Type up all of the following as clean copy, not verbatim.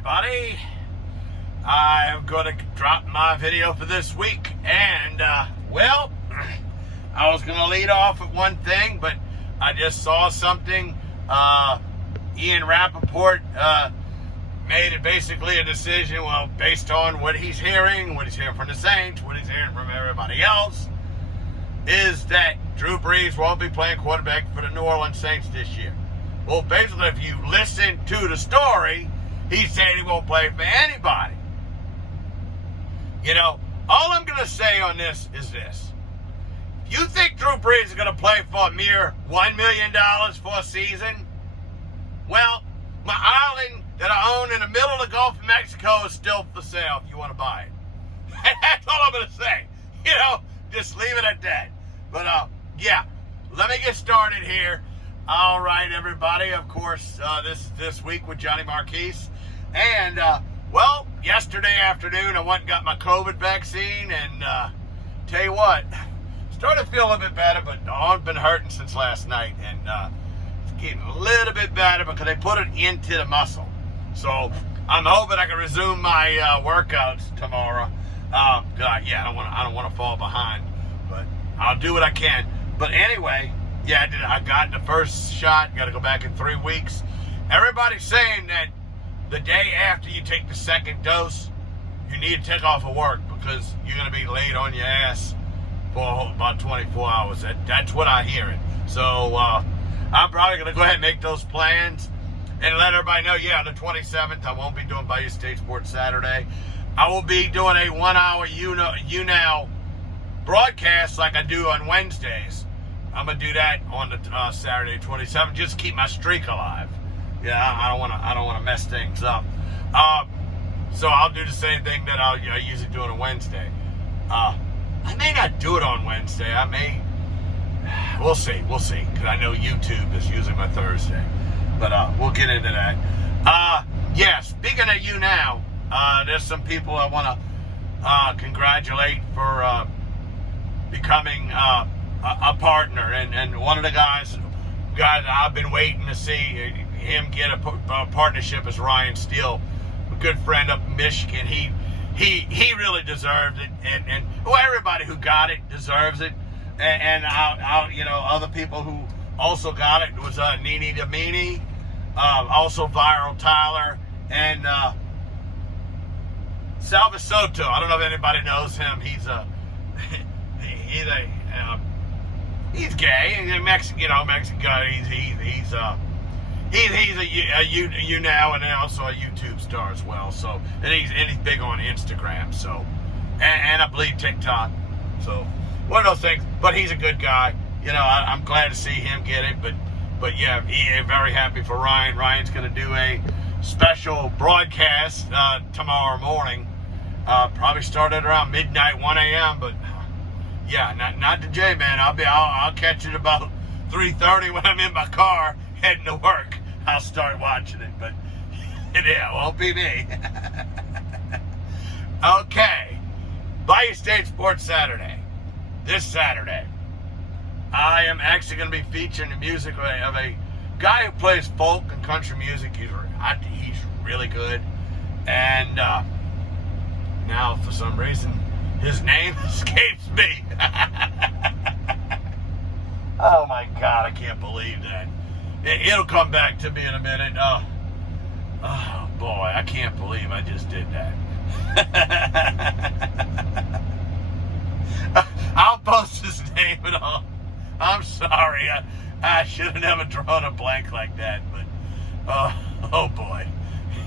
everybody. I am going to drop my video for this week, and well, I was going to lead off with one thing, but I just saw something. Ian Rappaport made it basically a decision, well, based on what he's hearing from the Saints, what he's hearing from everybody else, is that Drew Brees won't be playing quarterback for the New Orleans Saints this year. Well, basically, if you listen to the story, he's saying he won't play for anybody. You know, all I'm going to say on this is this. If you think Drew Brees is going to play for a mere $1 million for a season, well, my island that I own in the middle of the Gulf of Mexico is still for sale if you want to buy it. That's all I'm going to say. You know, just leave it at that. But, yeah, let me get started here. All right, everybody. Of course, this week with Johnny Marquise. And, well, yesterday afternoon, I went and got my COVID vaccine. And tell you what, started to feel a little bit better, but I've been hurting since last night. And it's getting a little bit better because they put it into the muscle. So I'm hoping I can resume my workouts tomorrow. Yeah, I don't want to fall behind, but I'll do what I can. But anyway, yeah, I got the first shot. Got to go back in 3 weeks. Everybody's saying that the day after you take the second dose, you need to take off of work because you're going to be laid on your ass for about 24 hours. That's what I hear it. So I'm probably going to go ahead and make those plans and let everybody know, yeah, the 27th, I won't be doing Bayou State Sports Saturday. I will be doing a 1 hour YouNow broadcast like I do on Wednesdays. I'm going to do that on the Saturday 27th, just to keep my streak alive. Yeah, I don't want to mess things up. So I'll do the same thing that I usually do on a Wednesday. I may not do it on Wednesday. I may. We'll see, because I know YouTube is usually my Thursday. But we'll get into that. Yeah, speaking of YouNow, there's some people I want to congratulate for becoming a partner, and one of the guys I've been waiting to see him get a partnership is Ryan Steele, a good friend up in Michigan. He really deserved it, and well, everybody who got it deserves it, and you know, other people who also got it was Nene Domini, also Viral Tyler, and Salva Soto. I don't know if anybody knows him. He's gay. He's a Mexican, Mexican guy. He's a YouNow and also a YouTube star as well. So and he's big on Instagram. So and I believe TikTok. So one of those things. But he's a good guy. You know, I'm glad to see him get it. But yeah, very happy for Ryan. Ryan's going to do a special broadcast tomorrow morning. Probably start at around midnight, 1 a.m. But yeah, not the J man. I'll catch it about 3:30 when I'm in my car heading to work. I'll start watching it, but yeah, it won't be me. Okay, Bayou State Sports Saturday. This Saturday, I am actually going to be featuring the music of a guy who plays folk and country music. He's really good, and now for some reason his name escapes me. Oh my God, I can't believe that. It'll come back to me in a minute. Oh boy, I can't believe I just did that. I'll post his name and all. I'm sorry. I should have never drawn a blank like that, but oh boy,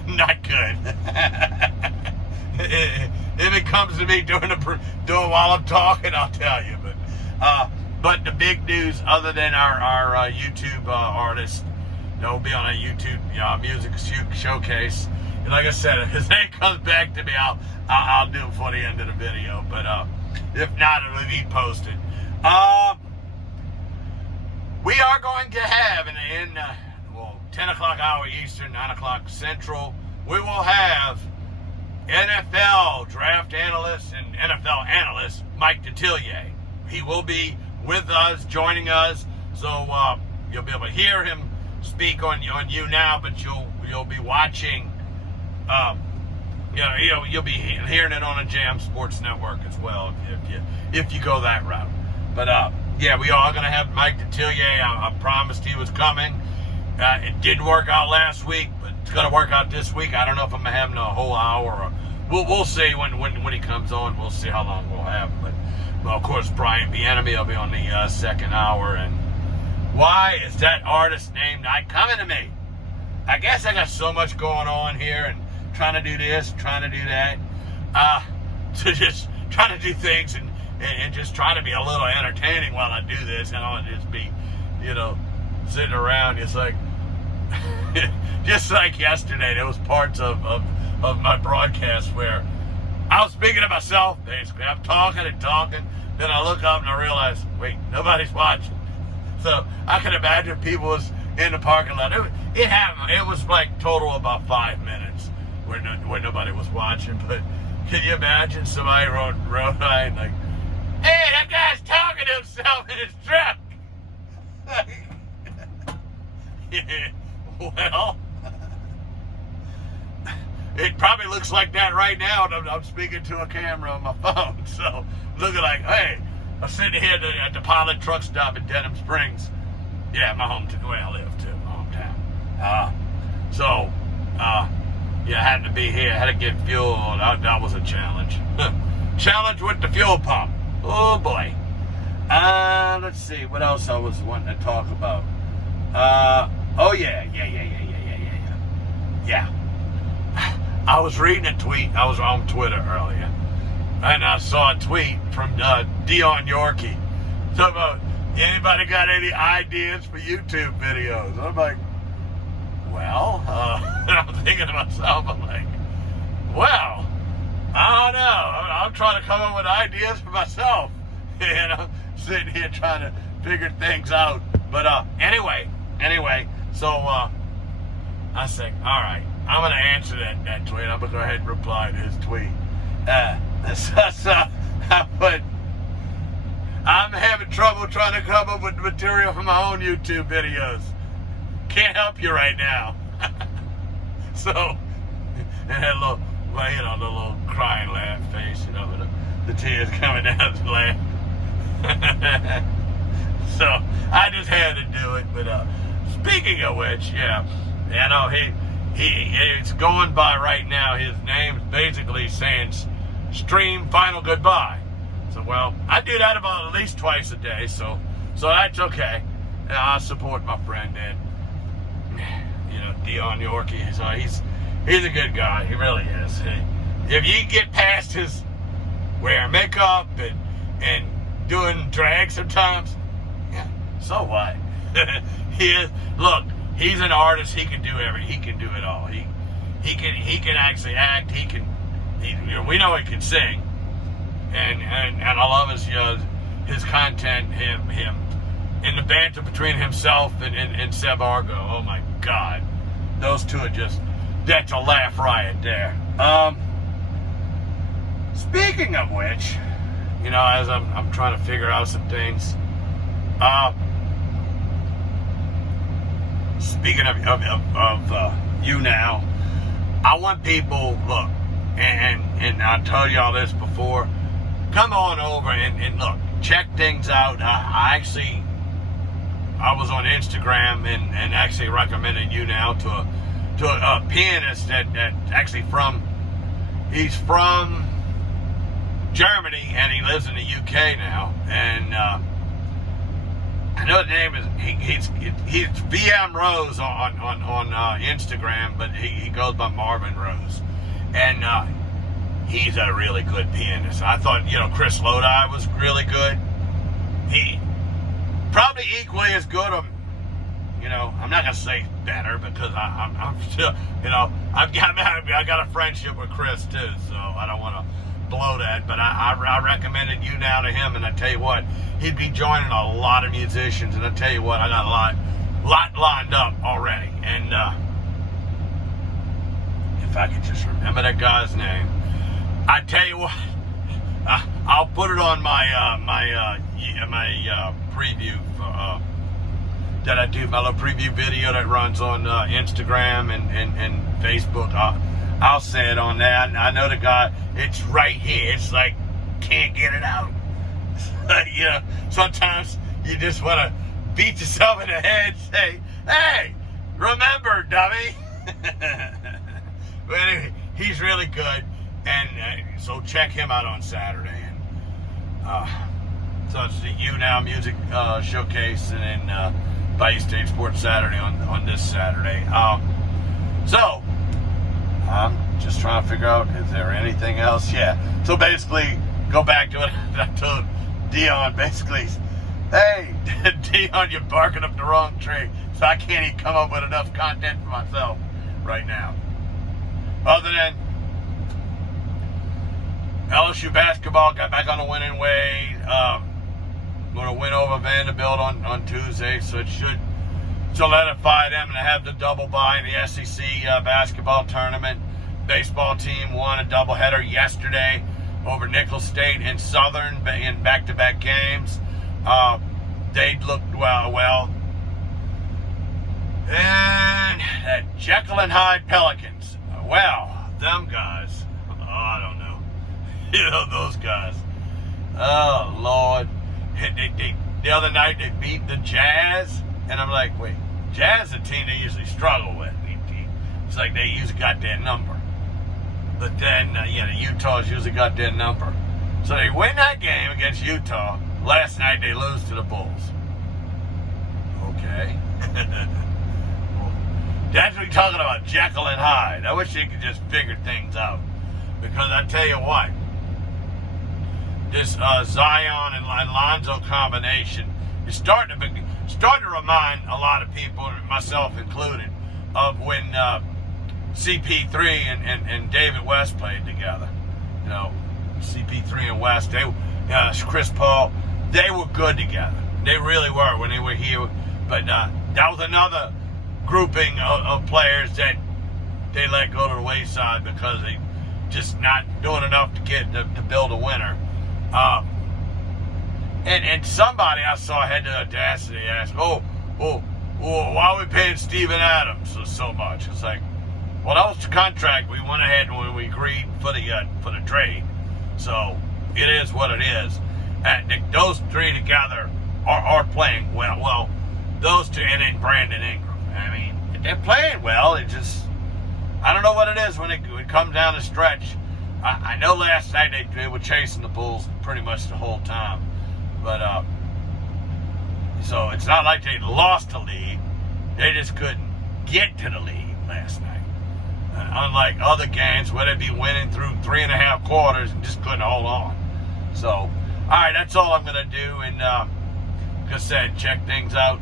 not good. If it comes to me doing while I'm talking, I'll tell you. But the big news, other than our YouTube artist, that will be on a YouTube music showcase. And like I said, if his name comes back to me, I'll do it for the end of the video. But if not, it'll be posted. We are going to have in 10 o'clock hour Eastern, 9 o'clock Central, we will have NFL draft analyst and NFL analyst Mike Detillier. He will be with us, joining us, so you'll be able to hear him speak on YouNow, but you'll be watching you'll be hearing it on a Jam Sports Network as well if you go that route. But yeah, we are going to have Mike Detillier. I promised he was coming. It didn't work out last week, but it's going to work out this week. I don't know if I'm going to have him a whole hour, or we'll see when he comes on. We'll see how long we'll have him. But well, of course, Brian Bienemy will be on the second hour. And why is that artist name not coming to me? I guess I got so much going on here and trying to do this, trying to do that, to just trying to do things and just try to be a little entertaining while I do this, and I'll just be, sitting around. It's like, just like yesterday, there was parts of my broadcast where I was speaking to myself, basically. I'm talking and talking, then I look up and I realize, wait, nobody's watching. So I can imagine people was in the parking lot. It happened. It was like total about 5 minutes where nobody was watching. But can you imagine somebody rode by and like, hey, that guy's talking to himself in his truck. Well, it probably looks like that right now. I'm speaking to a camera on my phone. So looking like, hey, I'm sitting here at the Pilot Truck Stop in Denham Springs. Yeah, my hometown, where I live too, my hometown. Yeah, I had to be here. I had to get fuel. That was a challenge. Challenge with the fuel pump. Oh boy. Let's see what else I was wanting to talk about. Yeah. I was reading a tweet. I was on Twitter earlier, and I saw a tweet from Dion Yorkie talking about, anybody got any ideas for YouTube videos? I'm like, well, I'm thinking to myself, I'm like, well, I don't know. I'm trying to come up with ideas for myself. And I'm sitting here trying to figure things out. But anyway, so I say, all right, I'm going to answer that tweet. I'm going to go ahead and reply to his tweet. But I'm having trouble trying to come up with material for my own YouTube videos. Can't help you right now. So, and had a little, the little crying laugh face, with the tears coming down his laugh. So I just had to do it. But speaking of which, yeah, it's going by right now. His name's basically saying stream final goodbye. So, well, I do that about at least twice a day, so that's okay. And I support my friend, and Dion Yorkie. So he's a good guy. He really is. If you get past his wearing makeup and doing drag sometimes, yeah, so what? Look, he's an artist. He can do He can do it all. He can actually act. We know he can sing. And I love his content, him in the banter between himself and Seb Argo. Oh my God, those two are that's a laugh riot there. Speaking of which, as I'm trying to figure out some things. Speaking of you now, I want people, look, and I told y'all this before. Come on over and look, check things out. I was on Instagram and actually recommended you now to a pianist that actually he's from Germany and he lives in the UK now. And I know the name is he's VM Rose on Instagram, but he goes by Marvin Rose, and he's a really good pianist. I thought Chris Lodi was really good. He probably equally as good. I'm not gonna say better because I'm still I got a friendship with Chris too, so I don't want to blow that, but I recommended you now to him, and I tell you what, he'd be joining a lot of musicians, and I tell you what, I got a lot lined up already, and if I could just remember that guy's name, I tell you what, I'll put it on my preview that I do, my little preview video that runs on Instagram and Facebook. I'll say it on that. I know the guy, it's right here. It's like, can't get it out. You know, sometimes you just want to beat yourself in the head, say, hey, remember, dummy. But anyway, he's really good. And so check him out on Saturday. And so it's the You Now Music Showcase, and then Bayou State Sports Saturday on this Saturday. So I'm just trying to figure out, is there anything else? Yeah. So basically, go back to what I told Dion. Basically, hey, Dion, you're barking up the wrong tree. So I can't even come up with enough content for myself right now. Other than LSU basketball got back on the winning way. Going to win over Vanderbilt on Tuesday, so it should solidify them to have the double bye in the SEC basketball tournament. Baseball team won a doubleheader yesterday over Nicholls State and Southern in back-to-back games. They looked well. And that Jekyll and Hyde Pelicans. Well, them guys. Oh, I don't know. You know, those guys. Oh, Lord. The other night they beat the Jazz, and I'm like, wait, Jazz is a team they usually struggle with. It's like they usually got their number. But then, the Utah's usually got their number. So they win that game against Utah. Last night they lose to the Bulls. Okay. That's what we're talking about, Jekyll and Hyde. I wish they could just figure things out. Because I tell you what, this Zion and Lonzo combination is starting to remind a lot of people, myself included, of when CP3 and David West played together. You know, CP3 and West, Chris Paul, they were good together. They really were when they were here. But that was another grouping of players that they let go to the wayside because they just not doing enough to build a winner. And somebody I saw had the audacity to ask, why are we paying Steven Adams so much? It's like, well, that was the contract we went ahead when we agreed for the trade. So it is what it is. And those three together are playing well. Well, those two, and then Brandon Ingram. I mean, they're playing well. It just, I don't know what it is when it comes down the stretch. I know last night they were chasing the Bulls pretty much the whole time. But, so it's not like they lost the lead. They just couldn't get to the lead last night. Unlike other games where they'd be winning through 3.5 quarters and just couldn't hold on. So, all right, that's all I'm going to do. And, like I said, check things out,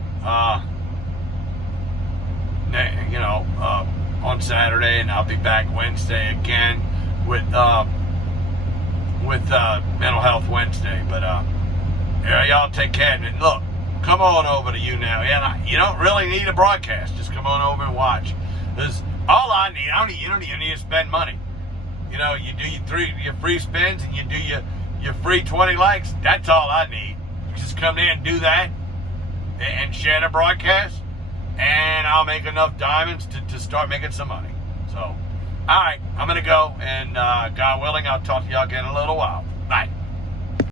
on Saturday. And I'll be back Wednesday again with Mental Health Wednesday. But, y'all take care. And look, come on over to You Now. Yeah, you don't really need a broadcast. Just come on over and watch. This all I need. You don't even need to spend money. You know, you do your free spins and you do your free 20 likes. That's all I need. Just come in and do that and share the broadcast, and I'll make enough diamonds to start making some money. So, all right, I'm gonna go, and God willing, I'll talk to y'all again in a little while.